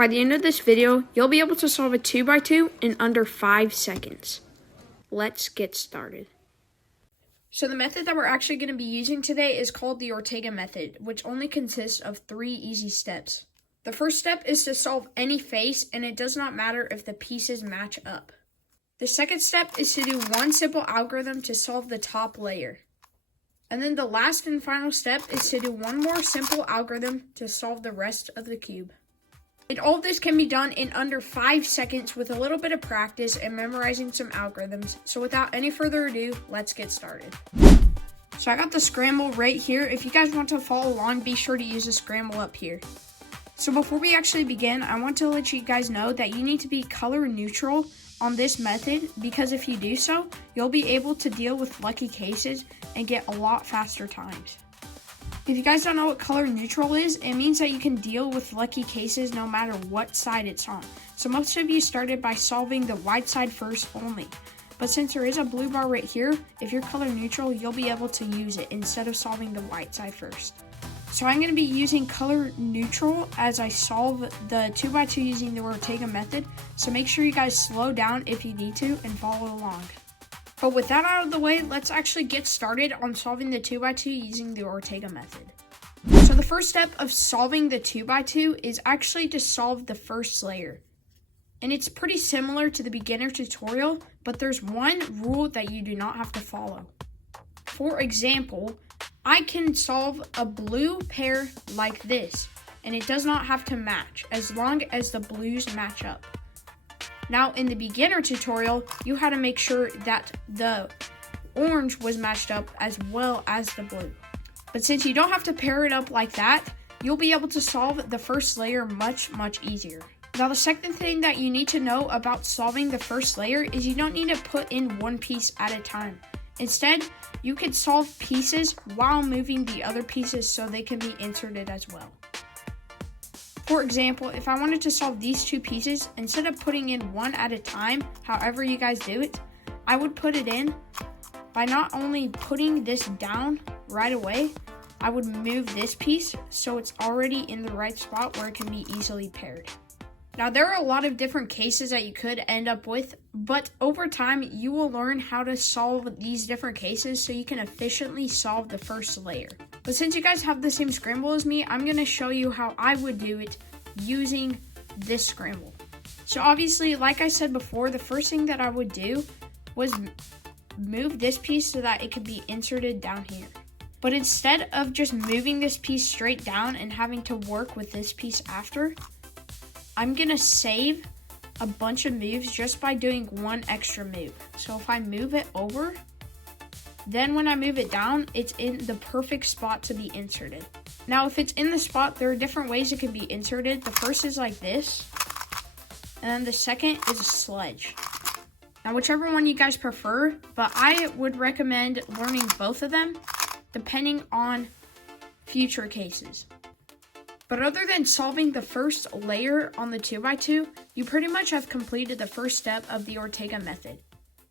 By the end of this video, you'll be able to solve a 2x2 in under 5 seconds. Let's get started. So the method that we're actually going to be using today is called the Ortega method, which only consists of 3 easy steps. The first step is to solve any face, and it does not matter if the pieces match up. The second step is to do one simple algorithm to solve the top layer. And then the last and final step is to do one more simple algorithm to solve the rest of the cube. And all of this can be done in under 5 seconds with a little bit of practice and memorizing some algorithms. So without any further ado, let's get started. So I got the scramble right here. If you guys want to follow along, be sure to use the scramble up here. So before we actually begin, I want to let you guys know that you need to be color neutral on this method, because if you do so, you'll be able to deal with lucky cases and get a lot faster times. If you guys don't know what color neutral is, it means that you can deal with lucky cases no matter what side it's on. So most of you started by solving the white side first only. But since there is a blue bar right here, if you're color neutral, you'll be able to use it instead of solving the white side first. So I'm going to be using color neutral as I solve the 2x2 using the Ortega method. So make sure you guys slow down if you need to and follow along. But with that out of the way, let's actually get started on solving the 2x2 using the Ortega method. So the first step of solving the 2x2 is actually to solve the first layer. And it's pretty similar to the beginner tutorial, but there's one rule that you do not have to follow. For example, I can solve a blue pair like this, and it does not have to match as long as the blues match up. Now, in the beginner tutorial, you had to make sure that the orange was matched up as well as the blue. But since you don't have to pair it up like that, you'll be able to solve the first layer much easier. Now, the second thing that you need to know about solving the first layer is you don't need to put in one piece at a time. Instead, you can solve pieces while moving the other pieces so they can be inserted as well. For example, if I wanted to solve these 2 pieces, instead of putting in one at a time, however you guys do it, I would put it in by not only putting this down right away, I would move this piece so it's already in the right spot where it can be easily paired. Now, there are a lot of different cases that you could end up with, but over time, you will learn how to solve these different cases so you can efficiently solve the first layer. But since you guys have the same scramble as me, I'm going to show you how I would do it using this scramble. So obviously, like I said before, the first thing that I would do was move this piece so that it could be inserted down here. But instead of just moving this piece straight down and having to work with this piece after, I'm going to save a bunch of moves just by doing one extra move. So if I move it over, then when I move it down, it's in the perfect spot to be inserted. Now, if it's in the spot, there are different ways it can be inserted. The first is like this, and then the second is a sledge. Now, whichever one you guys prefer, but I would recommend learning both of them depending on future cases. But other than solving the first layer on the 2x2, you pretty much have completed the first step of the Ortega method.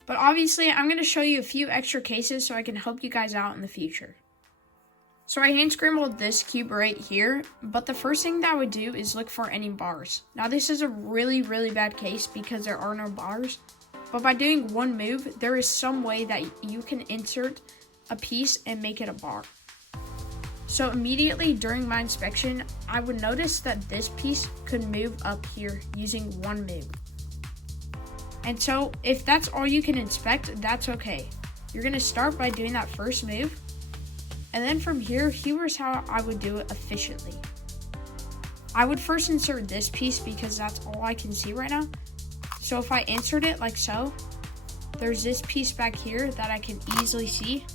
But obviously, I'm going to show you a few extra cases so I can help you guys out in the future. So I hand scrambled this cube right here, but the first thing that I would do is look for any bars. Now, this is a really bad case because there are no bars, but by doing one move, there is some way that you can insert a piece and make it a bar. So immediately during my inspection, I would notice that this piece could move up here using one move. And so if that's all you can inspect, that's okay. You're going to start by doing that first move. And then from here, here's how I would do it efficiently. I would first insert this piece because that's all I can see right now. So if I insert it like so, there's this piece back here that I can easily see,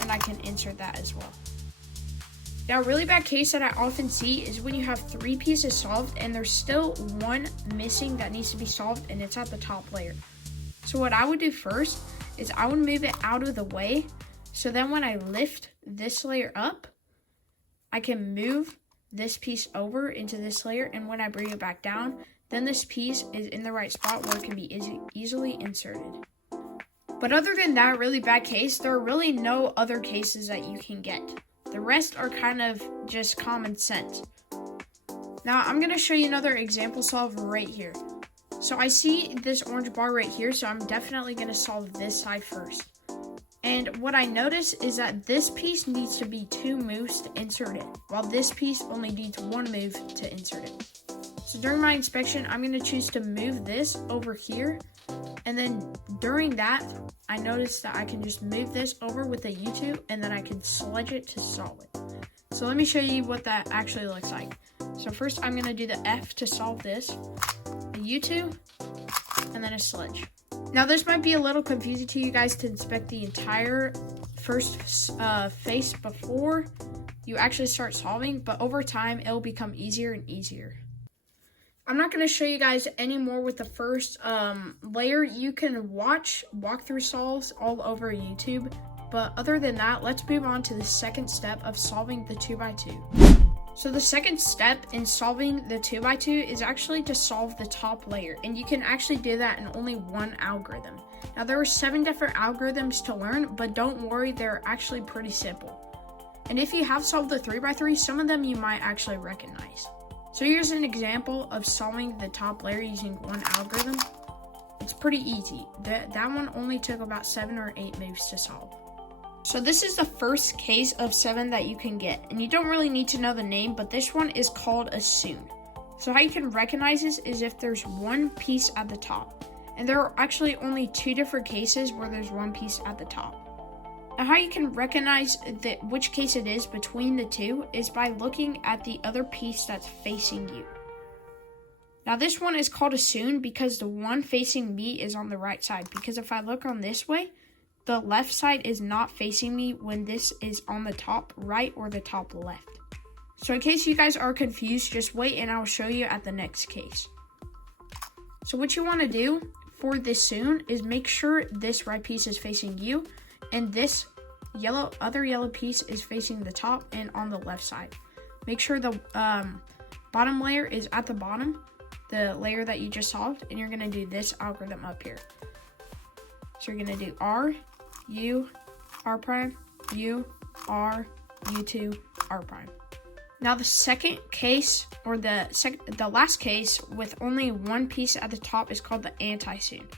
and I can insert that as well. Now, a really bad case that I often see is when you have 3 pieces solved and there's still one missing that needs to be solved, and it's at the top layer. So what I would do first is I would move it out of the way, so then when I lift this layer up, I can move this piece over into this layer, and when I bring it back down, then this piece is in the right spot where it can be easily inserted. But other than that really bad case, there are really no other cases that you can get. The rest are kind of just common sense. Now I'm going to show you another example solve right here. So I see this orange bar right here, so I'm definitely going to solve this side first. And what I notice is that this piece needs to be 2 moves to insert it, while this piece only needs 1 move to insert it. So during my inspection, I'm going to choose to move this over here. And then during that, I noticed that I can just move this over with the U2 and then I can sledge it to solve it. So let me show you what that actually looks like. So first I'm going to do the F to solve this, a U2, and then a sledge. Now this might be a little confusing to you guys to inspect the entire first face before you actually start solving, but over time it'll become easier and easier. I'm not going to show you guys any more with the first layer. You can watch walkthrough solves all over YouTube, but other than that, let's move on to the second step of solving the 2x2. So the second step in solving the 2x2 is actually to solve the top layer, and you can actually do that in only one algorithm. Now there are 7 different algorithms to learn, but don't worry, they're actually pretty simple. And if you have solved the 3x3, some of them you might actually recognize. So here's an example of solving the top layer using one algorithm. It's pretty easy. That one only took about 7 or 8 moves to solve. So this is the first case of 7 that you can get, and you don't really need to know the name, but this one is called a soon. So how you can recognize this is if there's one piece at the top, and there are actually only 2 different cases where there's one piece at the top. Now how you can recognize which case it is between the 2 is by looking at the other piece that's facing you. Now this one is called a soon because the one facing me is on the right side, because if I look on this way, the left side is not facing me when this is on the top right or the top left. So in case you guys are confused, just wait and I'll show you at the next case. So what you want to do for this soon is make sure this right piece is facing you and this other yellow piece is facing the top and on the left side. Make sure the bottom layer is at the bottom, the layer that you just solved, and you're going to do this algorithm up here. So you're going to do R, U, R prime, U, R, U2, R prime. Now the second case, or the last case with only one piece at the top is called the anti-soon.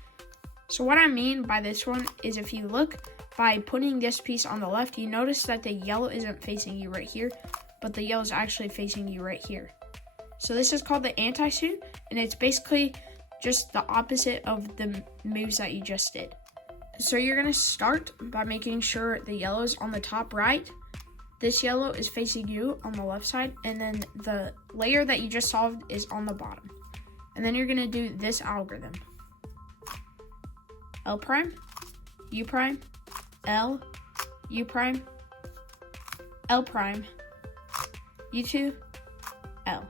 So what I mean by this one is if you look by putting this piece on the left, you notice that the yellow isn't facing you right here, but the yellow is actually facing you right here. So this is called the anti-soon, and it's basically just the opposite of the moves that you just did. So you're going to start by making sure the yellow is on the top right, this yellow is facing you on the left side, and then the layer that you just solved is on the bottom. And then you're going to do this algorithm. L prime, U prime, L, U prime, L prime, U2, L.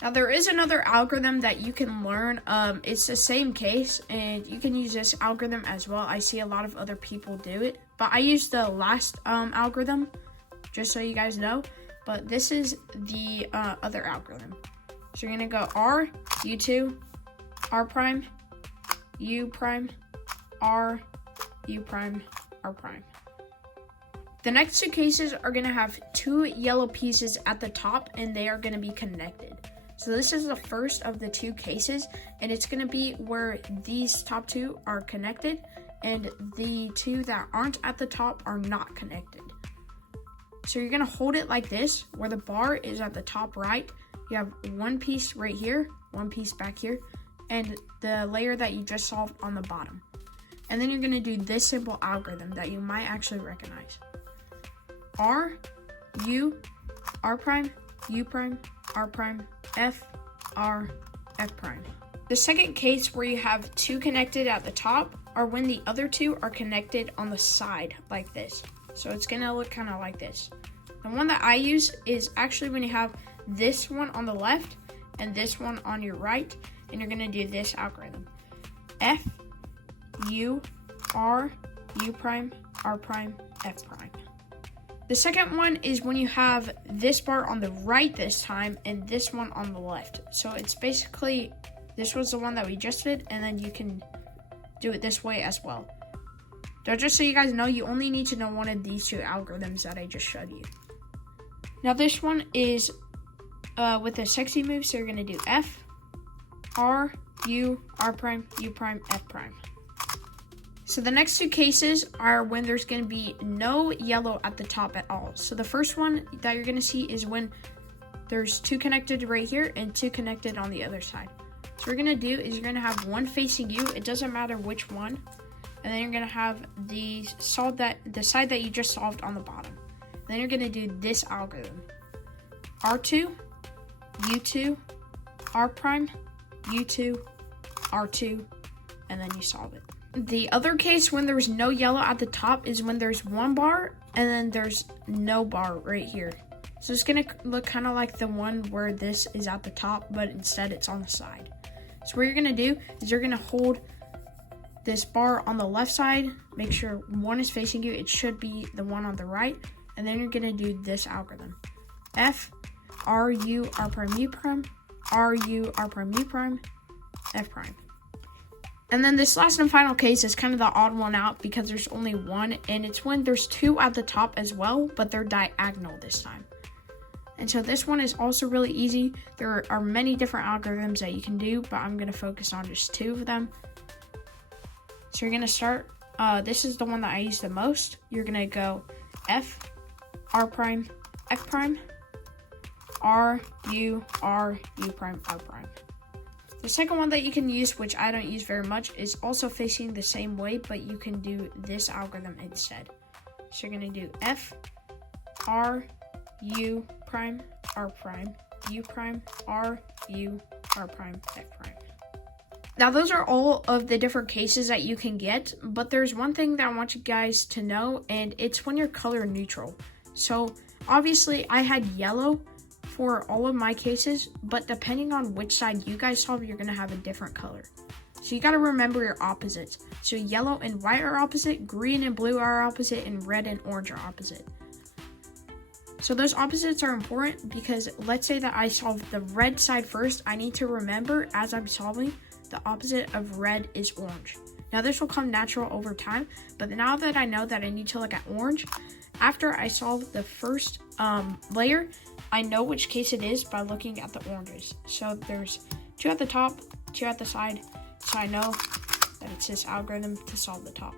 Now there is another algorithm that you can learn. It's the same case and you can use this algorithm as well. I see a lot of other people do it, but I use the last algorithm just so you guys know, but this is the other algorithm. So you're gonna go R, U2, R prime, U prime, R, U prime, R prime. The next 2 cases are gonna have 2 yellow pieces at the top and they are gonna be connected. So this is the first of the 2 cases, and it's going to be where these top 2 are connected and the 2 that aren't at the top are not connected. So you're going to hold it like this, where the bar is at the top right. You have one piece right here, one piece back here, and the layer that you just solved on the bottom. And then you're going to do this simple algorithm that you might actually recognize. R, U, R prime, U prime, R prime, F, R, F prime. The second case where you have 2 connected at the top are when the other 2 are connected on the side like this. So it's gonna look kind of like this. The one that I use is actually when you have this one on the left and this one on your right, and you're gonna do this algorithm. F, U, R, U prime, R prime, F prime. The second one is when you have this bar on the right this time and this one on the left. So it's basically, this was the one that we just did, and then you can do it this way as well. So just so you guys know, you only need to know one of these 2 algorithms that I just showed you. Now this one is with a sexy move, so you're going to do F, R, U, R prime, U prime, F prime. So the next two cases are when there's going to be no yellow at the top at all. So the first one that you're going to see is when there's two connected right here and two connected on the other side. So what you're going to do is you're going to have one facing you. It doesn't matter which one. And then you're going to have the side that you just solved on the bottom. And then you're going to do this algorithm. R2, U2, R prime, U2, R2, and then you solve it. The other case when there's no yellow at the top is when there's one bar and then there's no bar right here. So it's going to look kind of like the one where this is at the top, but instead it's on the side. So what you're going to do is you're going to hold this bar on the left side, make sure one is facing you. It should be the one on the right. And then you're going to do this algorithm. F, R, U, R prime, U prime, R, U, R prime, U prime, F prime. And then this last and final case is kind of the odd one out because there's only one, and it's when there's two at the top as well, but they're diagonal this time. And so this one is also really easy. There are many different algorithms that you can do, but I'm going to focus on just two of them. So you're going to start, this is the one that I use the most. You're going to go F, R prime, F prime, R, U prime, R prime. The second one that you can use, which I don't use very much, is also facing the same way, but you can do this algorithm instead. So you're going to do F, R, U prime, R prime, U prime, R, U, R prime, F prime. Now those are all of the different cases that you can get, but there's one thing that I want you guys to know, and it's when you're color neutral. So obviously I had yellow for all of my cases, but depending on which side you guys solve, you're going to have a different color. So you got to remember your opposites. So yellow and white are opposite, green and blue are opposite, and red and orange are opposite. So those opposites are important because let's say that I solve the red side first. I need to remember as I'm solving, the opposite of red is orange. Now this will come natural over time, but now that I know that I need to look at orange, after I solve the first layer, I know which case it is by looking at the oranges. So there's two at the top, two at the side, so I know that it's this algorithm to solve the top.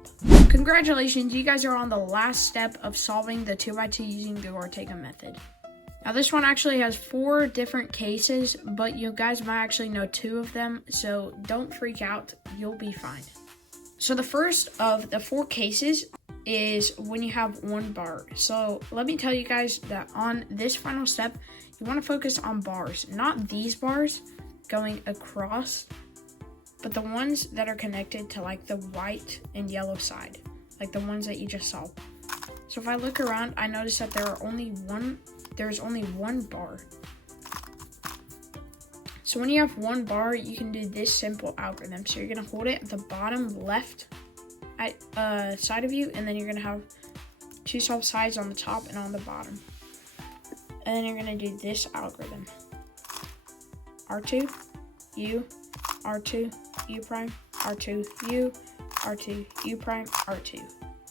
Congratulations, you guys are on the last step of solving the 2x2 using the Ortega method. Now this one actually has 4 different cases, but you guys might actually know 2 of them, so don't freak out, you'll be fine. So the first of the 4 cases is when you have one bar. So let me tell you guys that on this final step, you want to focus on bars, not these bars going across, but the ones that are connected to like the white and yellow side, like the ones that you just saw. So if I look around, I notice that there's only one bar. So when you have one bar, you can do this simple algorithm. So you're going to hold it at the bottom left side of you, and then you're going to have 2 solved sides on the top and on the bottom. And then you're going to do this algorithm. R2, U, R2, U prime, R2, U, R2, U prime, R2.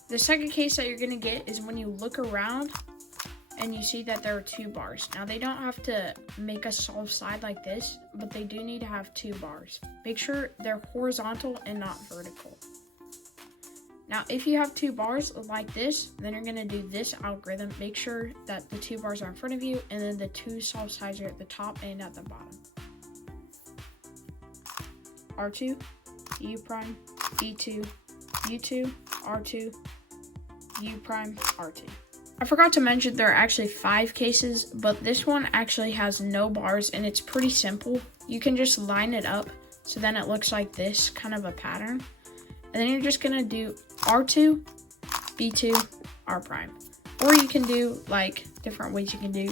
The second case that you're going to get is when you look around and you see that there are 2 bars. Now they don't have to make a solved side like this, but they do need to have 2 bars. Make sure they're horizontal and not vertical. Now if you have 2 bars like this, then you're going to do this algorithm. Make sure that the 2 bars are in front of you, and then the 2 solved sides are at the top and at the bottom. R2, U prime, E2, U2, R2, U prime, R2. I forgot to mention there are actually 5 cases, but this one actually has no bars and it's pretty simple. You can just line it up so then it looks like this, kind of a pattern. And then you're just gonna do R2, B2, R prime. Or you can do like different ways you can do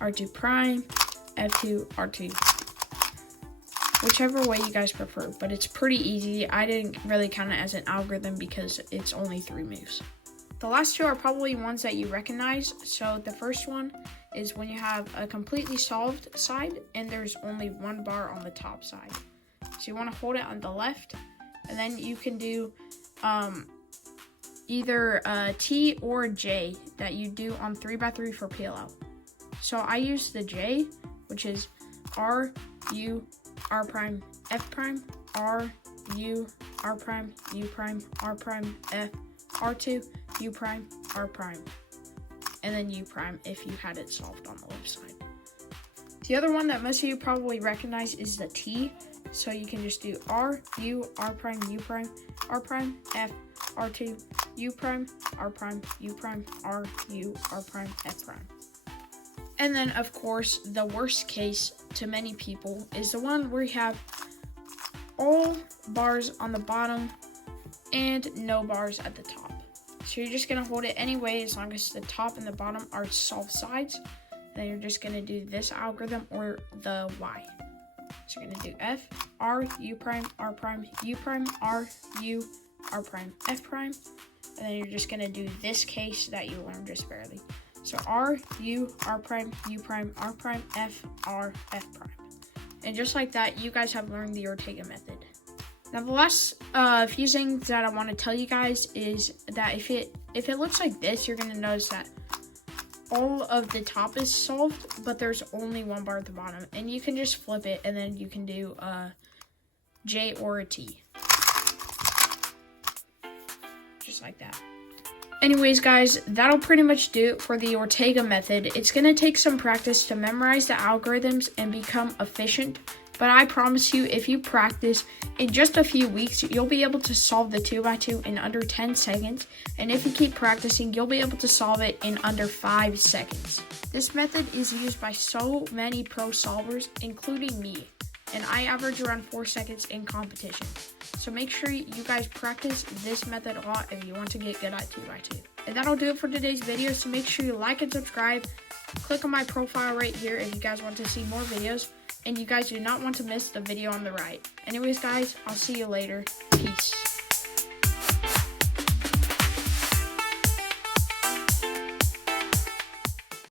R2 prime, F2, R2. Whichever way you guys prefer, but it's pretty easy. I didn't really count it as an algorithm because it's only 3 moves. The last 2 are probably ones that you recognize. So the first one is when you have a completely solved side and there's only 1 bar on the top side. So you want to hold it on the left, and then you can do either T or J that you do on 3x3 for PLL. So I use the J, which is R, U, R prime, F prime, R, U, R prime, U prime, R prime, F, R2, U prime, R prime, and then U prime if you had it solved on the left side. The other one that most of you probably recognize is the T. So you can just do R, U, R prime, U prime, R prime, F, R2, U prime, R prime, U prime, R, U, R prime, F prime. And then, of course, the worst case to many people is the one where you have all bars on the bottom and no bars at the top. So you're just going to hold it anyway as long as the top and the bottom are solved sides. Then you're just going to do this algorithm or the Y. So you're going to do F, R, U prime, R prime, U prime, R, U, R prime, F prime. And then you're just going to do this case that you learned just barely. So R, U, R prime, U prime, R prime, F, R, F prime. And just like that, you guys have learned the Ortega method. Now the last few things that I want to tell you guys is that if it looks like this, you're going to notice that all of the top is solved, but there's only one bar at the bottom. And you can just flip it, and then you can do a J or a T. Just like that. Anyways, guys, that'll pretty much do it for the Ortega method. It's going to take some practice to memorize the algorithms and become efficient. But I promise you, if you practice, in just a few weeks, you'll be able to solve the 2x2 in under 10 seconds. And if you keep practicing, you'll be able to solve it in under 5 seconds. This method is used by so many pro solvers, including me. And I average around 4 seconds in competition. So make sure you guys practice this method a lot if you want to get good at 2x2. And that'll do it for today's video. So make sure you like and subscribe. Click on my profile right here if you guys want to see more videos. And you guys do not want to miss the video on the right. Anyways, guys, I'll see you later. Peace.